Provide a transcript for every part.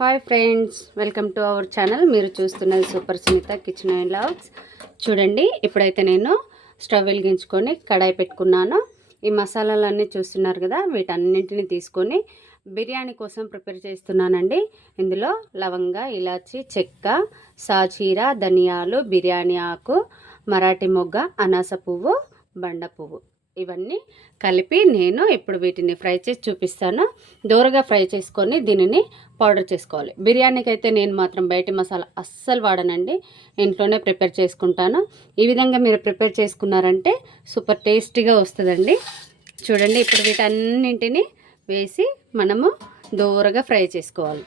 Hi friends welcome to our channel మీరు చూస్తున్నది super Sunitha kitchen and loves చూడండి ఇప్పుడైతే నేను స్టవ్ వెలిగించుకొని కడాయి పెట్టుకున్నాను. ఈ మసాలాలన్నీ చూస్తున్నారు కదా వీటన్నింటిని తీసుకొని బిర్యానీ కోసం ప్రిపేర్ చేస్తున్నానండి. ఇందులో లవంగ ఇలాచి చెక్క సాచీర ధనియాలు బిర్యానీ ఆకు మరాఠీ మొగ్గ అనాస పువ్వు బండ పువ్వు. ఇవన్నీ కలిపి నేను ఇప్పుడు వీటిని ఫ్రై చేసి చూపిస్తాను. దూరగా ఫ్రై చేసుకొని దీనిని పౌడర్ చేసుకోవాలి. బిర్యానీకి అయితే నేను మాత్రం బయట మసాలా అస్సలు వాడనండి. ఇంట్లోనే ప్రిపేర్ చేసుకుంటాను. ఈ విధంగా మీరు ప్రిపేర్ చేసుకున్నారంటే సూపర్ టేస్టీగా వస్తుందండి. చూడండి ఇప్పుడు వీటన్నింటినీ వేసి మనము దూరగా ఫ్రై చేసుకోవాలి.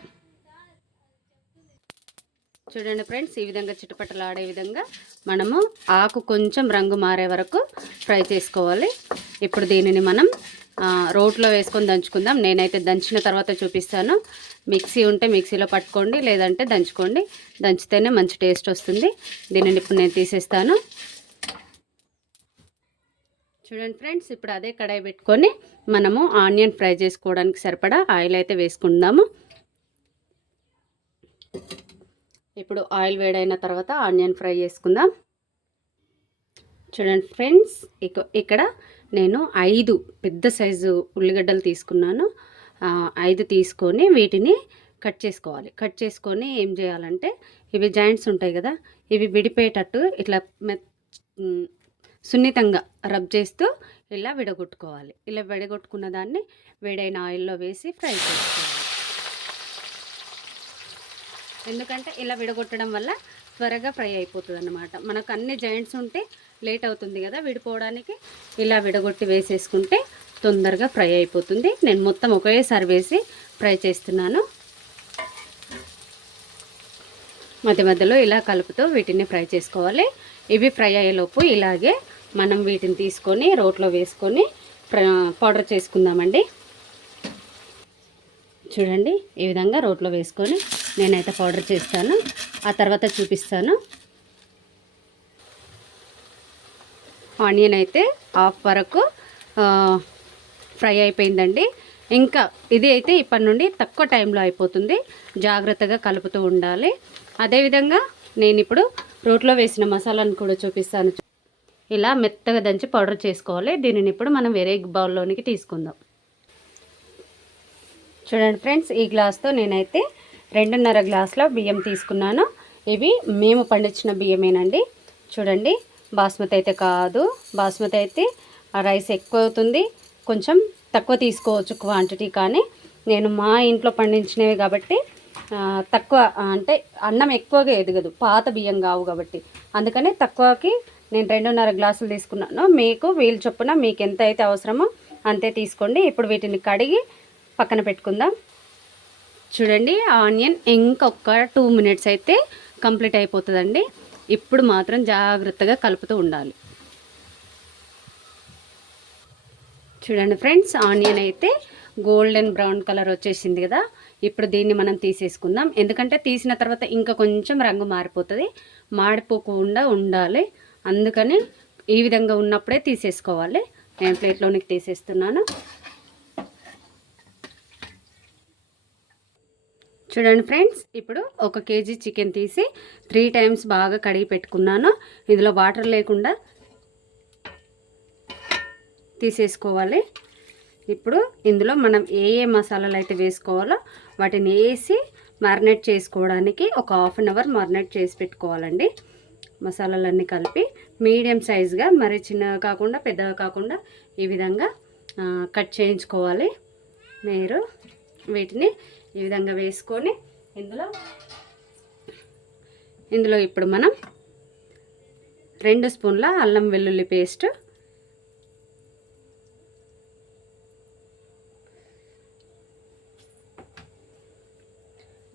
చూడండి ఫ్రెండ్స్ ఈ విధంగా చుట్టుపట్టలు ఆడే విధంగా మనము ఆకు కొంచెం రంగు మారే వరకు ఫ్రై చేసుకోవాలి. ఇప్పుడు దీనిని మనం రోట్లో వేసుకొని దంచుకుందాం. నేనైతే దంచిన తర్వాత చూపిస్తాను. మిక్సీ ఉంటే మిక్సీలో పట్టుకోండి లేదంటే దంచుకోండి. దంచితేనే మంచి టేస్ట్ వస్తుంది. దీనిని ఇప్పుడు నేను తీసేస్తాను. చూడండి ఫ్రెండ్స్ ఇప్పుడు అదే కడాయి పెట్టుకొని మనము ఆనియన్ ఫ్రై చేసుకోవడానికి సరిపడా ఆయిల్ అయితే వేసుకుందాము. ఇప్పుడు ఆయిల్ వేడైన తర్వాత ఆనియన్ ఫ్రై చేసుకుందాం. చూడండి ఫ్రెండ్స్ ఇక ఇక్కడ నేను ఐదు పెద్ద సైజు ఉల్లిగడ్డలు తీసుకున్నాను. ఐదు తీసుకొని వీటిని కట్ చేసుకోవాలి. కట్ చేసుకొని ఏం చేయాలంటే ఇవి జాయింట్స్ ఉంటాయి కదా ఇవి విడిపోయేటట్టు ఇట్లా సున్నితంగా రబ్ చేస్తూ ఇలా విడగొట్టుకోవాలి. ఇలా విడగొట్టుకున్న దాన్ని వేడైన ఆయిల్లో వేసి ఫ్రై చేసుకోవాలి. ఎందుకంటే ఇలా విడగొట్టడం వల్ల త్వరగా ఫ్రై అయిపోతుంది అన్నమాట మనకు అన్ని జాయింట్స్ ఉంటే లేట్ అవుతుంది కదా విడిపోవడానికి ఇలా విడగొట్టి వేసేసుకుంటే తొందరగా ఫ్రై అయిపోతుంది. నేను మొత్తం ఒకేసారి వేసి ఫ్రై చేస్తున్నాను. మధ్య మధ్యలో ఇలా కలుపుతూ వీటిని ఫ్రై చేసుకోవాలి. ఇవి ఫ్రై అయ్యేలోపు ఇలాగే మనం వీటిని తీసుకొని రోట్లో వేసుకొని పౌడర్ చేసుకుందామండి. చూడండి ఈ విధంగా రోట్లో వేసుకొని నేనైతే పౌడర్ చేస్తాను. ఆ తర్వాత చూపిస్తాను. ఆనియన్ అయితే హాఫ్ వరకు ఫ్రై అయిపోయిందండి. ఇంకా ఇది అయితే ఇప్పటి నుండి తక్కువ టైంలో అయిపోతుంది. జాగ్రత్తగా కలుపుతూ ఉండాలి. అదేవిధంగా నేను ఇప్పుడు రోట్లో వేసిన మసాలాను కూడా చూపిస్తాను. ఇలా మెత్తగా దంచి పౌడర్ చేసుకోవాలి. దీనిని ఇప్పుడు మనం వేరే బౌల్లోనికి తీసుకుందాం. చూడండి ఫ్రెండ్స్ ఈ గ్లాస్తో నేనైతే రెండున్నర గ్లాసుల బియ్యం తీసుకున్నాను. ఇవి మేము పండించిన బియ్యమేనండి. చూడండి బాస్మతి అయితే కాదు. బాస్మతి అయితే రైస్ ఎక్కువ అవుతుంది కొంచెం తక్కువ తీసుకోవచ్చు క్వాంటిటీ కానీ. నేను మా ఇంట్లో పండించినవి కాబట్టి తక్కువ అంటే అన్నం ఎక్కువగా ఎదగదు. పాత బియ్యం కావు కాబట్టి. అందుకనే తక్కువకి నేను రెండున్నర గ్లాసులు తీసుకున్నాను. మీకు వీలు చొప్పున మీకు ఎంత అయితే అవసరమో అంతే తీసుకోండి. ఇప్పుడు వీటిని కడిగి పక్కన పెట్టుకుందాం. చూడండి ఆనియన్ ఇంకొక టూ మినిట్స్ అయితే కంప్లీట్ అయిపోతుందండి. ఇప్పుడు మాత్రం జాగ్రత్తగా కలుపుతూ ఉండాలి. చూడండి ఫ్రెండ్స్ ఆనియన్ అయితే గోల్డెన్ బ్రౌన్ కలర్ వచ్చేసింది కదా. ఇప్పుడు దీన్ని మనం తీసేసుకుందాం. ఎందుకంటే తీసిన తర్వాత ఇంకా కొంచెం రంగు మారిపోతుంది. మాడిపోకుండా ఉండాలి. అందుకని ఈ విధంగా ఉన్నప్పుడే తీసేసుకోవాలి. నేను ప్లేట్లోనికి తీసేస్తున్నాను. చూడండి ఫ్రెండ్స్ ఇప్పుడు ఒక కేజీ చికెన్ తీసి త్రీ టైమ్స్ బాగా కడిగి పెట్టుకున్నాను. ఇందులో వాటర్ లేకుండా తీసేసుకోవాలి. ఇప్పుడు ఇందులో మనం ఏ ఏ మసాలాలు అయితే వేసుకోవాలో వాటిని వేసి మ్యారినేట్ చేసుకోవడానికి ఒక హాఫ్ అన్ అవర్ మ్యారినేట్ చేసి పెట్టుకోవాలండి. మసాలాలన్నీ కలిపి మీడియం సైజ్గా మరి చిన్నగా కాకుండా పెద్దగా కాకుండా ఈ విధంగా కట్ చేయించుకోవాలి. మీరు వీటిని ఈ విధంగా వేసుకొని ఇందులో ఇందులో ఇప్పుడు మనం రెండు స్పూన్ల అల్లం వెల్లుల్లి పేస్ట్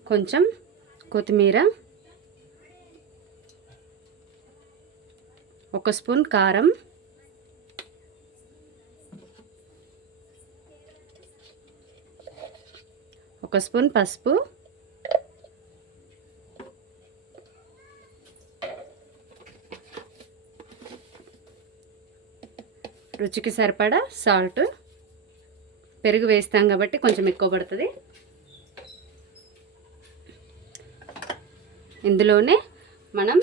కొంచెం కొత్తిమీర ఒక స్పూన్ కారం ఒక స్పూన్ పసుపు. రుచికి సరిపడా సాల్ట్. పెరుగు వేస్తాం కాబట్టి కొంచెం ఎక్కువ పడుతుంది. ఇందులోనే మనం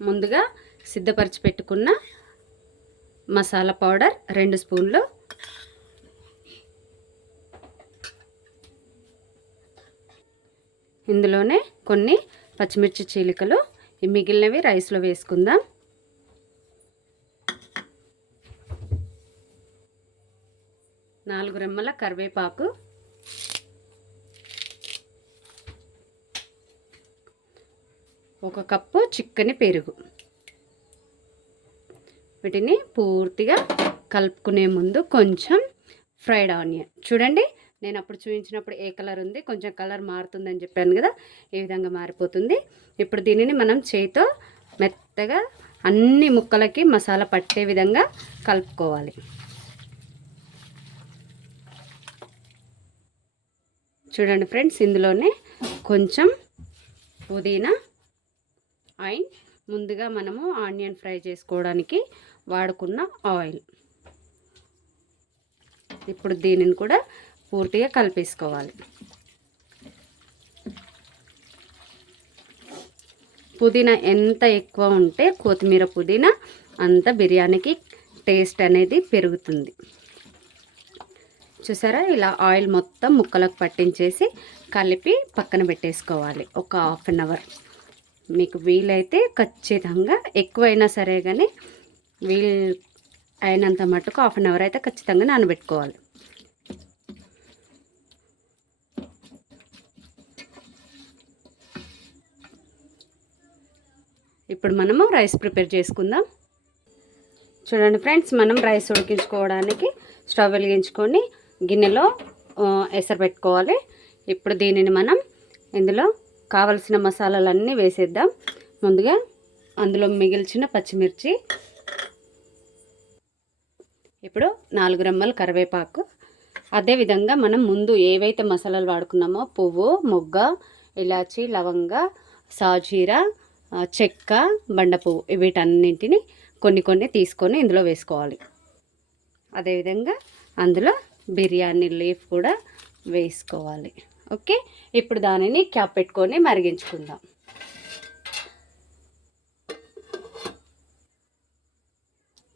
ముందుగా సిద్ధపరిచి పెట్టుకున్న మసాలా పౌడర్ రెండు స్పూన్లు. ఇందులోనే కొన్ని పచ్చిమిర్చి చీలికలు. ఈ మిగిలినవి రైస్లో వేసుకుందాం. నాలుగు రెమ్మల కరివేపాకు. ఒక కప్పు చిక్కని పెరుగు. వీటిని పూర్తిగా కలుపుకునే ముందు కొంచెం ఫ్రైడ్ ఆనియన్. చూడండి నేను అప్పుడు చూపించినప్పుడు ఏ కలర్ ఉంది కొంచెం కలర్ మారుతుందని చెప్పాను కదా ఈ విధంగా మారిపోతుంది. ఇప్పుడు దీనిని మనం చేతితో మెత్తగా అన్ని ముక్కలకి మసాలా పట్టే విధంగా కలుపుకోవాలి. చూడండి ఫ్రెండ్స్ ఇందులోనే కొంచెం పుదీనా అండ్ ముందుగా మనము ఆనియన్ ఫ్రై చేసుకోవడానికి వాడుకున్న ఆయిల్. ఇప్పుడు దీనిని కూడా పూర్తిగా కలిపేసుకోవాలి. పుదీనా ఎంత ఎక్కువ ఉంటే కొత్తిమీర పుదీనా అంత బిర్యానీకి టేస్ట్ అనేది పెరుగుతుంది. చూసారా? ఇలా ఆయిల్ మొత్తం ముక్కలకు పట్టించేసి కలిపి పక్కన పెట్టేసుకోవాలి. ఒక హాఫ్ అన్ అవర్. మీకు వీలైతే ఖచ్చితంగా ఎక్కువైనా సరే కానీ వీల్ అయినంత మటుకు హాఫ్ అన్ అవర్ అయితే ఖచ్చితంగా నానబెట్టుకోవాలి. ఇప్పుడు మనము రైస్ ప్రిపేర్ చేసుకుందాం. చూడండి ఫ్రెండ్స్ మనం రైస్ ఉడికించుకోవడానికి స్టవ్ వెలిగించుకొని గిన్నెలో ఎసరు పెట్టుకోవాలి. ఇప్పుడు దీనిని మనం ఇందులో కావలసిన మసాలాలన్నీ వేసేద్దాం. ముందుగా అందులో మిగిల్చిన పచ్చిమిర్చి ఇప్పుడు నాలుగు రెమ్మలు కరివేపాకు. అదేవిధంగా మనం ముందు ఏవైతే మసాలాలు వాడుకున్నామో పువ్వు మొగ్గ ఇలాచి లవంగ సాజీరా చెక్క బండ పువ్వు వీటన్నింటిని కొన్ని కొన్ని తీసుకొని ఇందులో వేసుకోవాలి. అదేవిధంగా అందులో బిర్యానీ లీఫ్ కూడా వేసుకోవాలి. ఓకే? ఇప్పుడు దానిని క్యాప్ పెట్టుకొని మరిగించుకుందాం.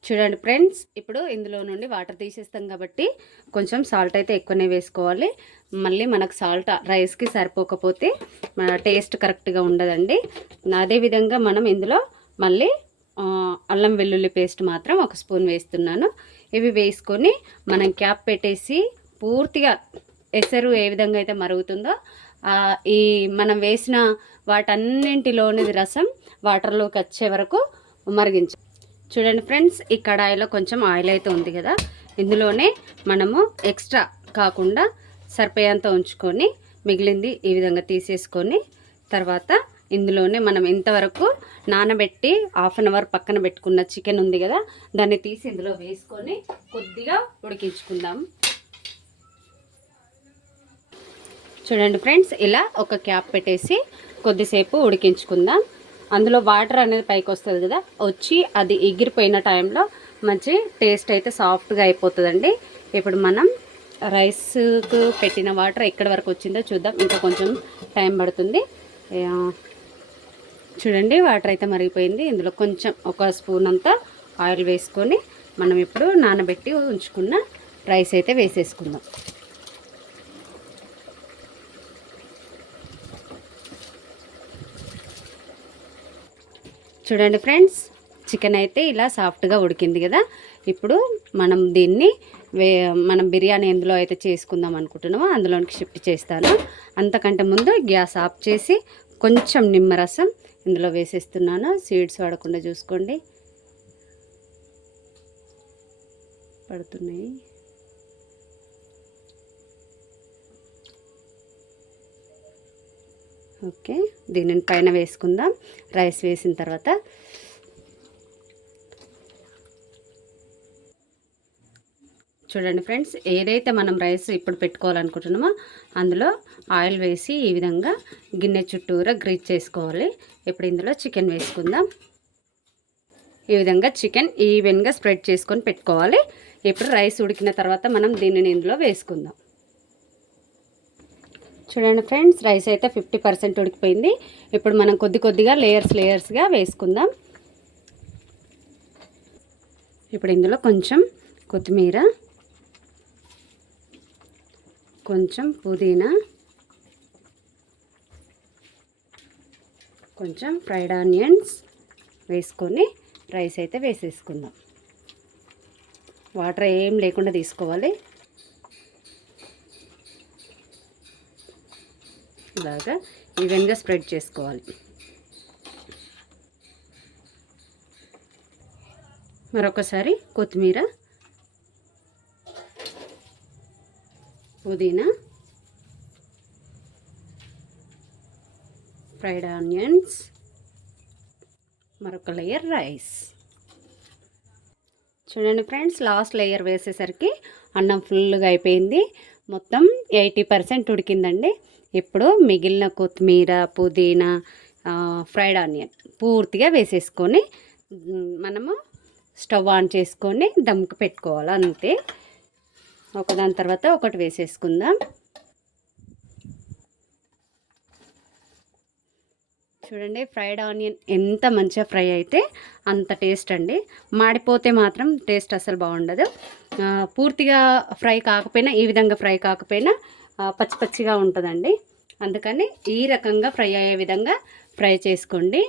చూడండి ఫ్రెండ్స్ ఇప్పుడు ఇందులో నుండి వాటర్ తీసేస్తాం కాబట్టి కొంచెం సాల్ట్ అయితే ఎక్కువనే వేసుకోవాలి. మళ్ళీ మనకు సాల్ట్ రైస్కి సరిపోకపోతే మన టేస్ట్ కరెక్ట్గా ఉండదండి. అదేవిధంగా మనం ఇందులో మళ్ళీ అల్లం వెల్లుల్లి పేస్ట్ మాత్రం ఒక స్పూన్ వేస్తున్నాను. ఇవి వేసుకొని మనం క్యాప్ పెట్టేసి పూర్తిగా ఎసరు ఏ విధంగా అయితే మరుగుతుందో ఈ మనం వేసిన వాటన్నింటిలోనిది రసం వాటర్లోకి వచ్చే వరకు మరిగించ. చూడండి ఫ్రెండ్స్ ఈ కడాయిలో కొంచెం ఆయిల్ అయితే ఉంది కదా. ఇందులోనే మనము ఎక్స్ట్రా కాకుండా సరిపోయేంత ఉంచుకొని మిగిలింది ఈ విధంగా తీసేసుకొని తర్వాత ఇందులోనే మనం ఇంతవరకు నానబెట్టి హాఫ్ అన్ అవర్ పక్కన పెట్టుకున్న చికెన్ ఉంది కదా దాన్ని తీసి ఇందులో వేసుకొని కొద్దిగా ఉడికించుకుందాం. చూడండి ఫ్రెండ్స్ ఇలా ఒక క్యాప్ పెట్టేసి కొద్దిసేపు ఉడికించుకుందాం. అందులో వాటర్ అనేది పైకి వస్తుంది కదా వచ్చి అది ఎగిరిపోయిన టైంలో మంచి టేస్ట్ అయితే సాఫ్ట్గా అయిపోతుందండి. ఇప్పుడు మనం రైస్కు పెట్టిన వాటర్ ఎక్కడి వరకు వచ్చిందో చూద్దాం. ఇంకా కొంచెం టైం పడుతుంది. చూడండి వాటర్ అయితే మరిగిపోయింది. ఇందులో కొంచెం ఒక స్పూన్ అంతా ఆయిల్ వేసుకొని మనం ఇప్పుడు నానబెట్టి ఉంచుకున్న రైస్ అయితే వేసేసుకుందాం. చూడండి ఫ్రెండ్స్ చికెన్ అయితే ఇలా సాఫ్ట్గా ఉడికింది కదా. ఇప్పుడు మనం దీన్ని వే మనం బిర్యానీ ఎందులో అయితే చేసుకుందాం అనుకుంటున్నామో అందులోనికి షిఫ్ట్ చేస్తాను. అంతకంటే ముందు గ్యాస్ ఆఫ్ చేసి కొంచెం నిమ్మరసం ఇందులో వేసేస్తున్నాను. సీడ్స్ వాడకుండా చూసుకోండి. పడుతున్నాయి. ఓకే. దీనిని పైన వేసుకుందాం. రైస్ వేసిన తర్వాత చూడండి ఫ్రెండ్స్ ఏదైతే మనం రైస్ ఇప్పుడు పెట్టుకోవాలనుకుంటున్నామో అందులో ఆయిల్ వేసి ఈ విధంగా గిన్నె చుట్టూరా గ్రీజ్ చేసుకోవాలి. ఇప్పుడు ఇందులో చికెన్ వేసుకుందాం. ఈ విధంగా చికెన్ ఈవెన్గా స్ప్రెడ్ చేసుకొని పెట్టుకోవాలి. ఇప్పుడు రైస్ ఉడికిన తర్వాత మనం దీనిని ఇందులో వేసుకుందాం. చూడండి ఫ్రెండ్స్ రైస్ అయితే ఫిఫ్టీ పర్సెంట్ ఉడికిపోయింది. ఇప్పుడు మనం కొద్ది కొద్దిగా లేయర్స్ లేయర్స్గా వేసుకుందాం. ఇప్పుడు ఇందులో కొంచెం కొత్తిమీర కొంచెం పుదీనా కొంచెం ఫ్రైడ్ ఆనియన్స్ వేసుకొని రైస్ అయితే వేసేసుకుందాం. వాటర్ ఏం లేకుండా తీసుకోవాలి. ఇలాగా ఈవెన్గా స్ప్రెడ్ చేసుకోవాలి. మరొకసారి కొత్తిమీర పుదీనా ఫ్రైడ్ ఆనియన్స్ మరొక లేయర్ రైస్ చూడండి ఫ్రెండ్స్ లాస్ట్ లేయర్ వేసేసరికి అన్నం ఫుల్గా అయిపోయింది. మొత్తం ఎయిటీ పర్సెంట్ ఉడికిందండి. ఇప్పుడు మిగిలిన కొత్తిమీర పుదీనా ఫ్రైడ్ ఆనియన్ పూర్తిగా వేసేసుకొని మనము స్టవ్ ఆన్ చేసుకొని దమ్కి పెట్టుకోవాలి అంతే. ఒకదాని తర్వాత ఒకటి వేసేసుకుందాం. చూడండి ఫ్రైడ్ ఆనియన్ ఎంత మంచిగా ఫ్రై అయితే అంత టేస్ట్ అండి. మాడిపోతే మాత్రం టేస్ట్ అసలు బాగుండదు. పూర్తిగా ఫ్రై కాకపోయినా ఈ విధంగా ఫ్రై కాకపోయినా పచ్చి పచ్చిగా ఉంటుందండి. అందుకని ఈ రకంగా ఫ్రై అయ్యే విధంగా ఫ్రై చేసుకోండి.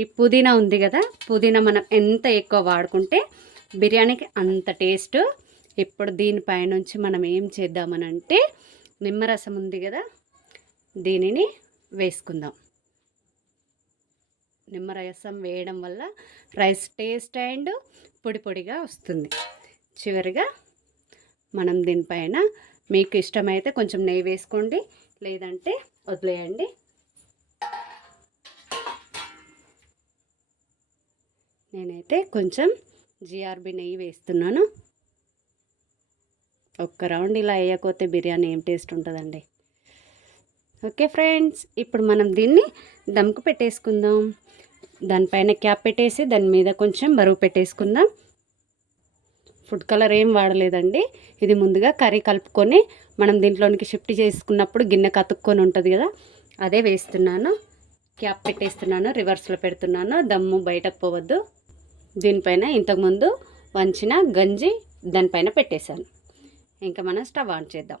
ఈ పుదీనా ఉంది కదా పుదీనా మనం ఎంత ఎక్కువ వాడుకుంటే బిర్యానీకి అంత టేస్ట్ ఇప్పుడు దీనిపైనుంచి మనం ఏం చేద్దామనంటే నిమ్మరసం ఉంది కదా దీనిని వేసుకుందాం. నిమ్మరసం వేయడం వల్ల రైస్ టేస్ట్ అండ్ పొడి పొడిగా వస్తుంది. చివరిగా మనం దీనిపైన మీకు ఇష్టమైతే కొంచెం నెయ్యి వేసుకోండి లేదంటే వదిలేయండి. నేనైతే కొంచెం జిఆర్బి నెయ్యి వేస్తున్నాను. ఒక్క రౌండ్ ఇలా వేయకపోతే బిర్యానీ ఏం టేస్ట్ ఉంటుందండి? ఓకే ఫ్రెండ్స్ ఇప్పుడు మనం దీన్ని దమ్కు పెట్టేసుకుందాం. దానిపైన క్యాప్ పెట్టేసి దాని మీద కొంచెం బరువు పెట్టేసుకుందాం. ఫుడ్ కలర్ ఏం వాడలేదండి. ఇది ముందుగా కర్రీ కలుపుకొని మనం దీంట్లోనికి షిఫ్ట్ చేసుకున్నప్పుడు గిన్నె కతుక్కొని ఉంటుంది కదా అదే వేస్తున్నాను. క్యాప్ పెట్టేస్తున్నాను రివర్స్లో పెడుతున్నాను. దమ్ము బయటకు పోవద్దు. దీనిపైన ఇంతకుముందు వంచిన గంజి దానిపైన పెట్టేశాను. ఇంకా మనం స్టవ్ ఆన్ చేద్దాం.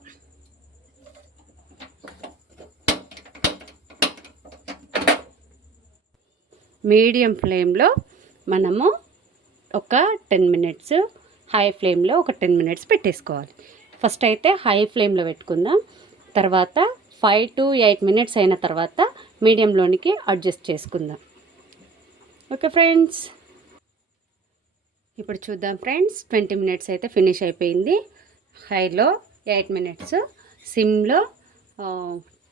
మీడియం ఫ్లేమ్లో మనము ఒక టెన్ మినిట్స్ హై ఫ్లేమ్లో ఒక టెన్ మినిట్స్ పెట్టేసుకోవాలి. ఫస్ట్ అయితే హై ఫ్లేమ్లో పెట్టుకుందాం. తర్వాత ఫైవ్ టు ఎయిట్ మినిట్స్ అయిన తర్వాత మీడియంలోనికి అడ్జస్ట్ చేసుకుందాం. Okay friends? ఇప్పుడు చూద్దాం ఫ్రెండ్స్ ట్వంటీ మినిట్స్ అయితే ఫినిష్ అయిపోయింది. హైలో ఎయిట్ మినిట్స్ సిమ్లో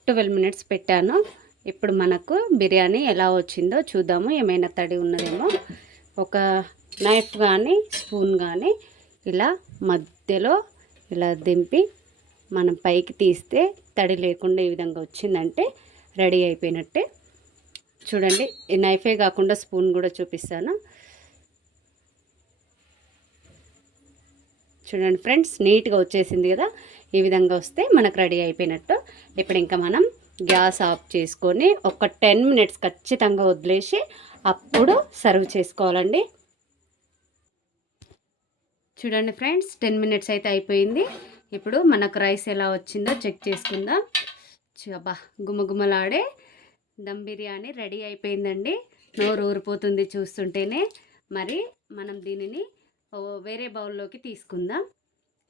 ట్వెల్వ్ మినిట్స్ పెట్టాను. ఇప్పుడు మనకు బిర్యానీ ఎలా వచ్చిందో చూద్దాము. ఏమైనా తడి ఉన్నదేమో. ఒక నైఫ్ కానీ స్పూన్ కానీ ఇలా మధ్యలో ఇలా దింపి మనం పైకి తీస్తే తడి లేకుండా ఈ విధంగా వచ్చిందంటే రెడీ అయిపోయినట్టే. చూడండి నైఫే కాకుండా స్పూన్ కూడా చూపిస్తాను. చూడండి ఫ్రెండ్స్ నీట్గా వచ్చేసింది కదా? ఈ విధంగా వస్తే మనకు రెడీ అయిపోయినట్టు. ఇప్పుడు ఇంకా మనం గ్యాస్ ఆఫ్ చేసుకొని ఒక టెన్ మినిట్స్ ఖచ్చితంగా వదిలేసి అప్పుడు సర్వ్ చేసుకోవాలండి. చూడండి ఫ్రెండ్స్ టెన్ మినిట్స్ అయితే అయిపోయింది. ఇప్పుడు మనకు రైస్ ఎలా వచ్చిందో చెక్ చేసుకుందాం. అబ్బా గుమగుమలాడే దమ్ బిర్యానీ రెడీ అయిపోయిందండి. నోరు ఊరిపోతుంది చూస్తుంటేనే. మరి మనం దీనిని వేరే బౌల్లోకి తీసుకుందాం.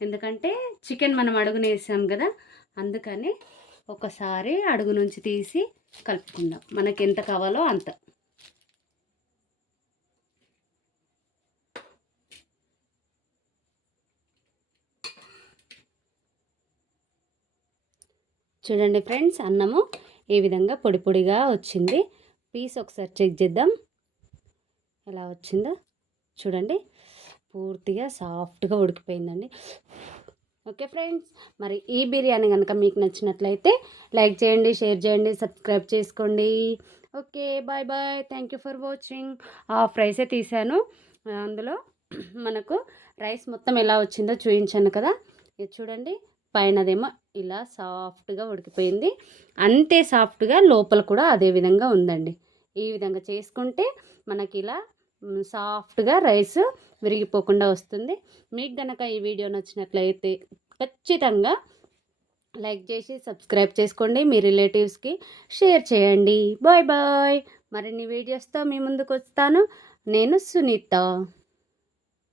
ఎందుకంటే చికెన్ మనం అడుగునేసాం కదా అందుకని ఒకసారి అడుగు నుంచి తీసి కలుపుకుందాం. మనకి ఎంత కావాలో అంత. చూడండి ఫ్రెండ్స్ అన్నము ఈ విధంగా పొడి పొడిగా వచ్చింది. పీస్ ఒకసారి చెక్ చేద్దాం. ఎలా వచ్చిందో చూడండి. పూర్తిగా సాఫ్ట్గా ఉడికిపోయిందండి. ఓకే ఫ్రెండ్స్ మరి ఈ బిర్యానీ కనుక మీకు నచ్చినట్లయితే లైక్ చేయండి షేర్ చేయండి సబ్స్క్రైబ్ చేసుకోండి. Okay bye bye. Thank you for watching. Half రైసే తీసాను. అందులో మనకు రైస్ మొత్తం ఎలా వచ్చిందో చూపించాను కదా. ఇది చూడండి పైనదేమో ఇలా సాఫ్ట్గా ఉడికిపోయింది. అంతే సాఫ్ట్గా లోపల కూడా అదే విధంగా ఉందండి. ఈ విధంగా చేసుకుంటే మనకి ఇలా సాఫ్ట్గా రైస్ విరిగిపోకుండా వస్తుంది. మీకు గనక ఈ వీడియో నచ్చినట్లయితే ఖచ్చితంగా లైక్ చేసి సబ్స్క్రైబ్ చేసుకోండి. మీ రిలేటివ్స్కి షేర్ చేయండి. Bye bye. మరిన్ని వీడియోస్తో మీ ముందుకు వస్తాను. నేను సునీత.